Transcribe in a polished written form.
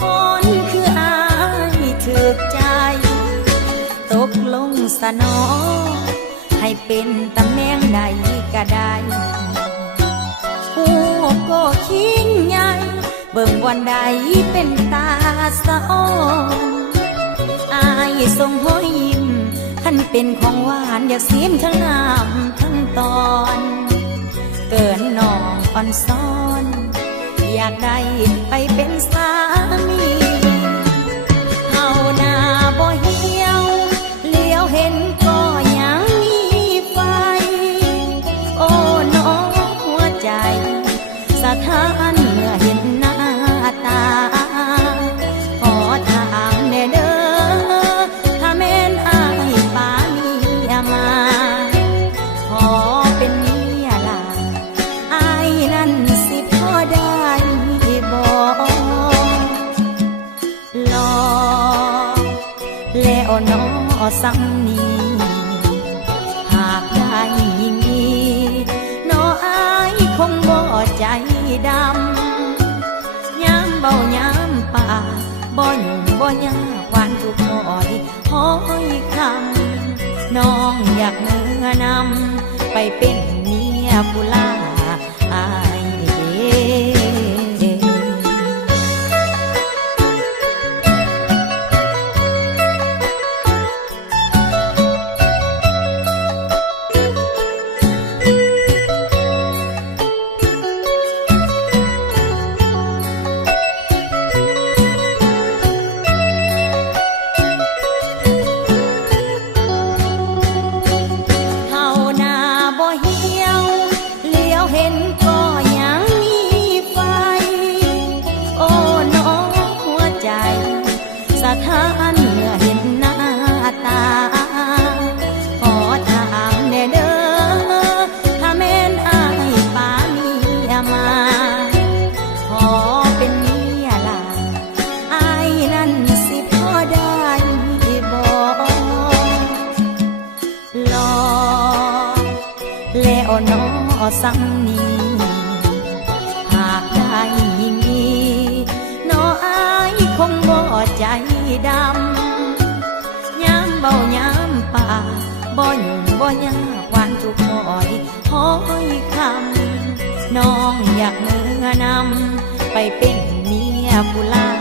คนคืออายถึกใจตกลงสนอให้เป็นตำแหน่งใดก็ได้ผู้ก็คิงใหญ่เบิ่งวันใดเป็นตาสะอ้อนอายทรงห้อยยิ้มท่านเป็นของหวานอยากซิมทั้งน้ำทั้งตอนเกินน้องอ่อนซ้อนอยากได้ไปเป็นสามีเฮาหน้าบ่เหี่ยวเลี้ยวเห็นก็ยังมีไฟโอ้น้องหัวใจสะท้านเมื่อเห็นหน้าตาขอถามแน่เด้อถ้าแม่นอายปามีมาขอเป็นเมียลาอายนั่นสิพอได้บ่รอแล้วน้อสังนี้หากได้ยิ่งดีน้ออายคงบ่ใจดำย้ำเบาย้ำป่าบ่ยุ่งบ่ยากหวานทุกหน่อยห้อยคำน้องอยากเมื่อนำไปเป็นเมียผู้ลาอายสะท้านเมื่อเห็นหน้าตาขอถามแน่เด้อถ้าแม่นอายปามีมาขอเป็นเมียลาอายนั่นสิพอได้บ่รอแล้วน้อสังนี้หากได้ยิ่งดีน้ออายคงบ่ใจดำย้ำเบาย้ำป่าบ่ยุ่งบ่ยากหวานทุกหน่อยห้อยคำน้องอยากเมื่อนำไปเป็นเมียผู้ลา